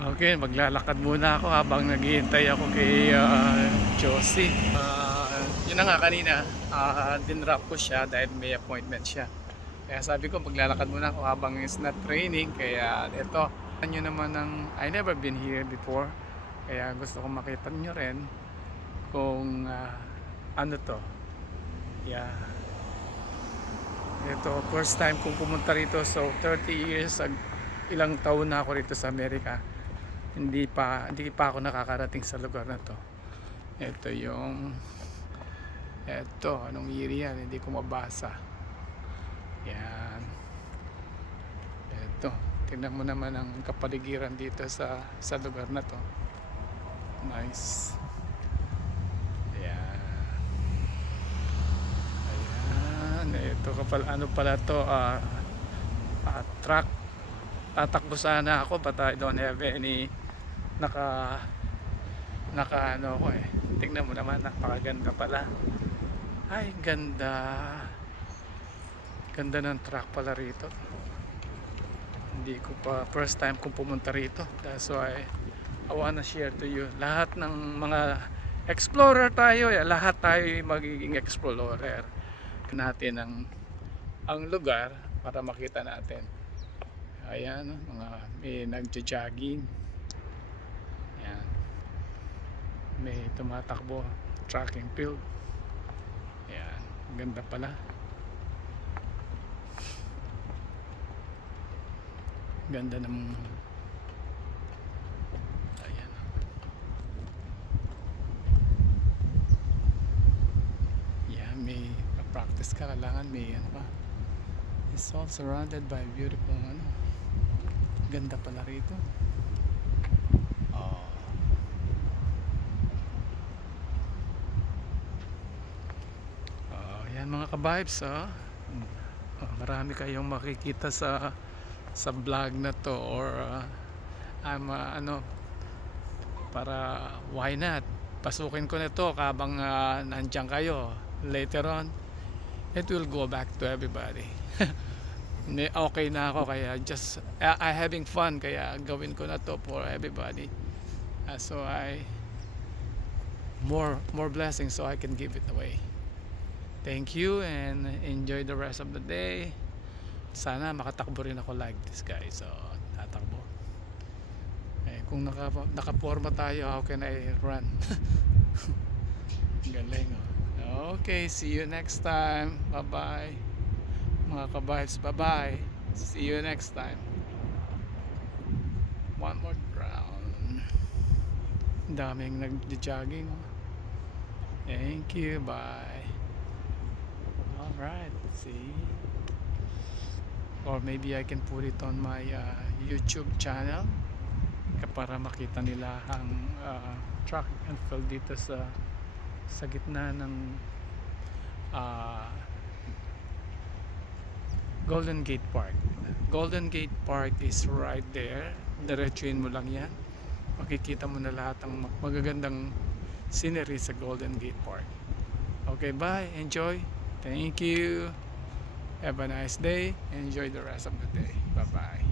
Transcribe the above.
Okay, maglalakad muna ako habang naghihintay ako kay Josie. Yun na nga kanina, dinrap ko siya dahil may appointment siya. Kaya sabi ko maglalakad muna ako habang it's not raining. Kaya ito, nyo naman ng I never been here before. Kaya gusto ko makita nyo rin kung ano to. Yeah. Ito, first time kong pumunta rito. So 30 years, ilang taon na ako rito sa Amerika. Hindi pa ako nakakarating sa lugar na to. Ito anong year yan, hindi ko mabasa. Yan, ito, tingnan mo naman ang kapaligiran dito sa lugar na to. Nice. Yan, ayan, ito kapal, ano pala to, truck. Tatakbo sana ako but I don't have any naka ano ko eh. Tingnan mo naman, napakaganda pala. Ay, ganda ng truck pala rito. Hindi ko pa, first time kong pumunta rito. That's why I wanna share to you. Lahat ng mga explorer tayo, lahat tayo magiging explorer natin ang lugar para makita natin. Ayan, mga may nagja-jogging. Ayan, may tumatakbo, tracking field. Ayan, ganda pala. Ganda ng ayan. Ayan, may practice ka, kailangan may ano pa. It's all surrounded by beautiful ano. Ganda pala rito. Oh. Oh, yan mga ka-vibes, marami kayong makikita sa vlog na to or ano para why not pasukin ko na to habang nandiyan kayo. Later on it will go back to everybody. Okay na ako, kaya just I having fun, kaya gawin ko na to for everybody. So I more blessings so I can give it away. Thank you and enjoy the rest of the day. Sana makatakbo rin ako like this guys. So tatakbo kung nakaporma tayo, how can I run? Galing. Okay, see you next time. Bye bye mga ka-vibes, bye bye, see you next time. One more round. Daming nag-jogging. Thank you, bye. Alright, see, or maybe I can put it on my YouTube channel para makita nila ang track and field dito sa gitna ng Golden Gate Park. Golden Gate Park is right there. Diretsuin mo lang yan, makikita mo na lahat ng magagandang scenery sa Golden Gate Park. Okay, bye, enjoy, thank you, have a nice day, enjoy the rest of the day, bye bye.